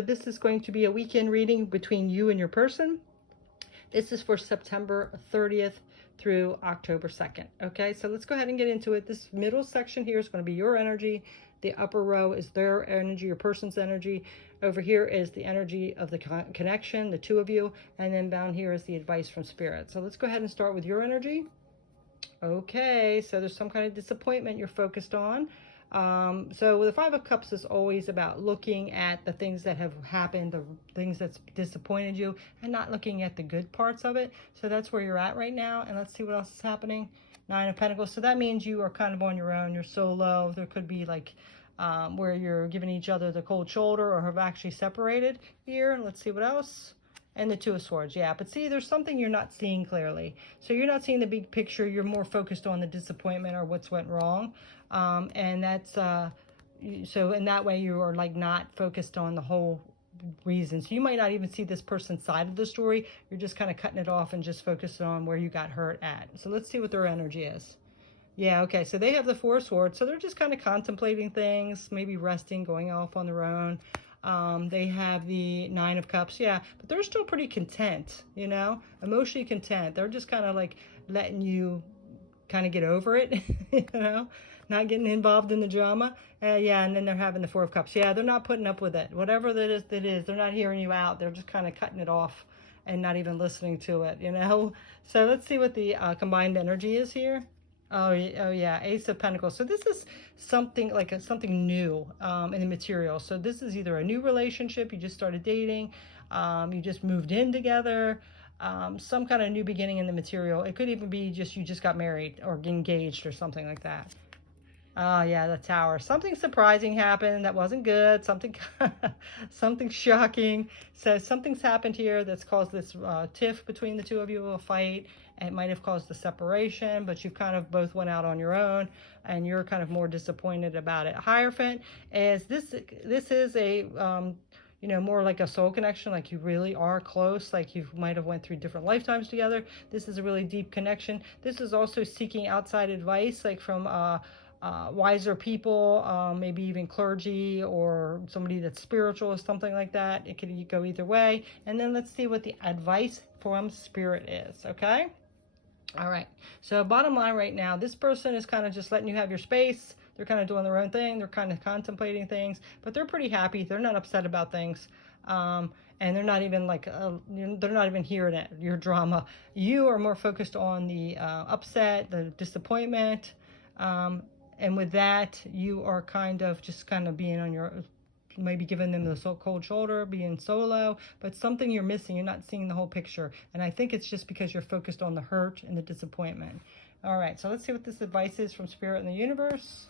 So this is going to be a weekend reading between you and your person. This is for September 30th through October 2nd. Okay, so let's go ahead and get into it. This middle section here is going to be your energy. The upper row is their energy, your person's energy. Over here is the energy of the connection, the two of you. And then down here is the advice from Spirit. So let's go ahead and start with your energy. Okay, so there's some kind of disappointment you're focused on. So the Five of Cups is always about looking at the things that have happened, the things that's disappointed you, and not looking at the good parts of it. So that's where you're at right now. And let's see what else is happening. Nine of Pentacles. So that means you are kind of on your own. You're solo. There could be like where you're giving each other the cold shoulder or have actually separated here. Let's see what else. And the Two of Swords, yeah. But see, there's something you're not seeing clearly. So you're not seeing the big picture. You're more focused on the disappointment or what's went wrong. And that's, so in that way, you are like not focused on the whole reason. So you might not even see this person's side of the story. You're just kind of cutting it off and just focusing on where you got hurt at. So let's see what their energy is. Yeah, okay, so they have the Four of Swords. So they're just kind of contemplating things, maybe resting, going off on their own. They have the Nine of Cups, yeah, but they're still pretty content, you know, emotionally content. They're just kind of like letting you kind of get over it, you know, not getting involved in the drama. Yeah, and then they're having the Four of Cups. Yeah, they're not putting up with it. Whatever that is, they're not hearing you out. They're just kind of cutting it off and not even listening to it, you know. So let's see what the combined energy is here. Oh yeah, Ace of Pentacles. So this is something like something new in the material. So this is either a new relationship, you just started dating, you just moved in together, some kind of new beginning in the material. It could even be just you just got married or engaged or something like that. Oh yeah, the Tower. Something surprising happened that wasn't good. Something, something shocking. So something's happened here that's caused this tiff between the two of you, a fight. It might have caused a separation, but you've kind of both went out on your own, and you're kind of more disappointed about it. Hierophant is this. This is a you know, more like a soul connection, like you really are close, like you might have went through different lifetimes together. This is a really deep connection. This is also seeking outside advice, like from wiser people, maybe even clergy or somebody that's spiritual or something like that. It could go either way. And then let's see what the advice from Spirit is, okay? All right, so bottom line right now, this person is kind of just letting you have your space. They're kind of doing their own thing. They're kind of contemplating things, but they're pretty happy. They're not upset about things. And they're not even like, they're not even hearing it, your drama. You are more focused on the upset, the disappointment. And with that, you are kind of just kind of being on your, maybe giving them the cold shoulder, being solo, but something you're missing. You're not seeing the whole picture. And I think it's just because you're focused on the hurt and the disappointment. All right, so let's see what this advice is from Spirit and the universe.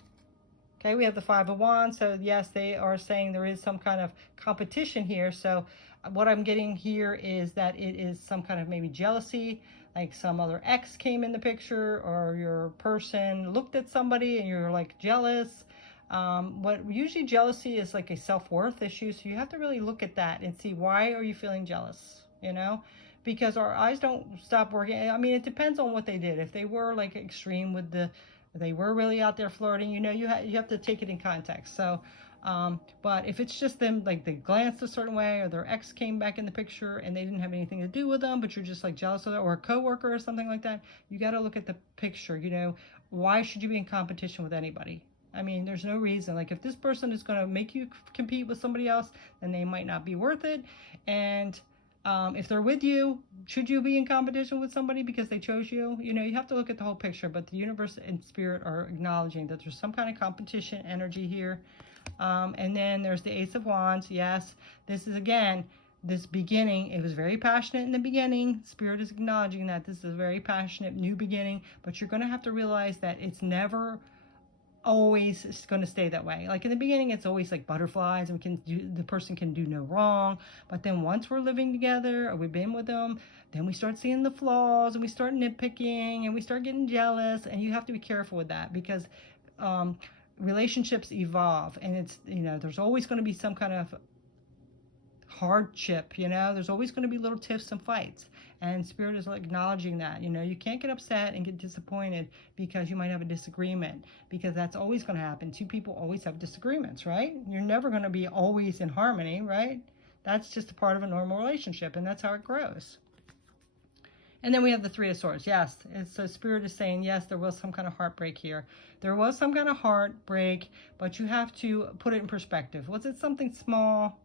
Okay, we have the Five of Wands. So yes, they are saying there is some kind of competition here. So what I'm getting here is that it is some kind of maybe jealousy, like some other ex came in the picture, or your person looked at somebody and you're like jealous. What usually jealousy is like a self-worth issue. So you have to really look at that and see, why are you feeling jealous, you know? Because our eyes don't stop working. I mean, it depends on what they did. If they were like extreme with they were really out there flirting, you know, you have to take it in context. So, but if it's just them, like they glanced a certain way, or their ex came back in the picture and they didn't have anything to do with them, but you're just like jealous of them, or a coworker or something like that, you got to look at the picture. You know, why should you be in competition with anybody? I mean, there's no reason. Like if this person is going to make you compete with somebody else, then they might not be worth it. And if they're with you, should you be in competition with somebody because they chose you? You know, you have to look at the whole picture, but the universe and Spirit are acknowledging that there's some kind of competition energy here. And then there's the Ace of Wands. Yes, this is, again, this beginning. It was very passionate in the beginning. Spirit is acknowledging that this is a very passionate new beginning, but you're going to have to realize that it's never always going to stay that way. Like in the beginning, it's always like butterflies, and the person can do no wrong. But then once we're living together, or we've been with them, then we start seeing the flaws, and we start nitpicking, and we start getting jealous. And you have to be careful with that, because relationships evolve, and it's, you know, there's always going to be some kind of hardship, you know, there's always going to be little tiffs and fights, and Spirit is acknowledging that. You know, you can't get upset and get disappointed because you might have a disagreement, because that's always going to happen. Two people always have disagreements, right? You're never going to be always in harmony, right? That's just a part of a normal relationship, and that's how it grows. And then we have the Three of Swords. Yes, so Spirit is saying, yes, there was some kind of heartbreak here. There was some kind of heartbreak, but you have to put it in perspective. Was it something small,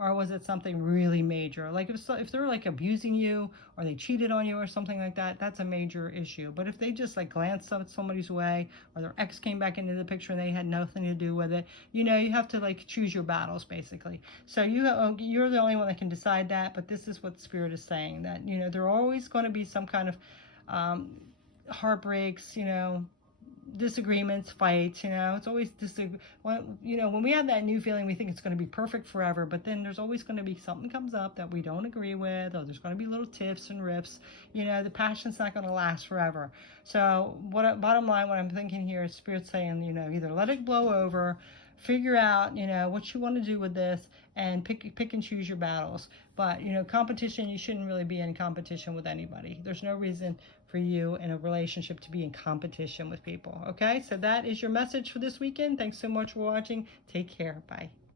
or was it something really major? Like if they're like abusing you, or they cheated on you or something like that, that's a major issue. But if they just like glanced up somebody's way, or their ex came back into the picture and they had nothing to do with it, you know, you have to like choose your battles basically. So you're the only one that can decide that, but this is what Spirit is saying, that, you know, there are always going to be some kind of heartbreaks, you know, disagreements, fights, you know, it's always you know, when we have that new feeling, we think it's going to be perfect forever, but then there's always going to be something comes up that we don't agree with, or there's going to be little tiffs and riffs, you know, the passion's not going to last forever. So bottom line, what I'm thinking here is Spirit saying, you know, either let it blow over, figure out, you know, what you want to do with this, and pick and choose your battles. But, you know, competition, you shouldn't really be in competition with anybody. There's no reason for you in a relationship to be in competition with people. Okay, so that is your message for this weekend. Thanks so much for watching. Take care. Bye.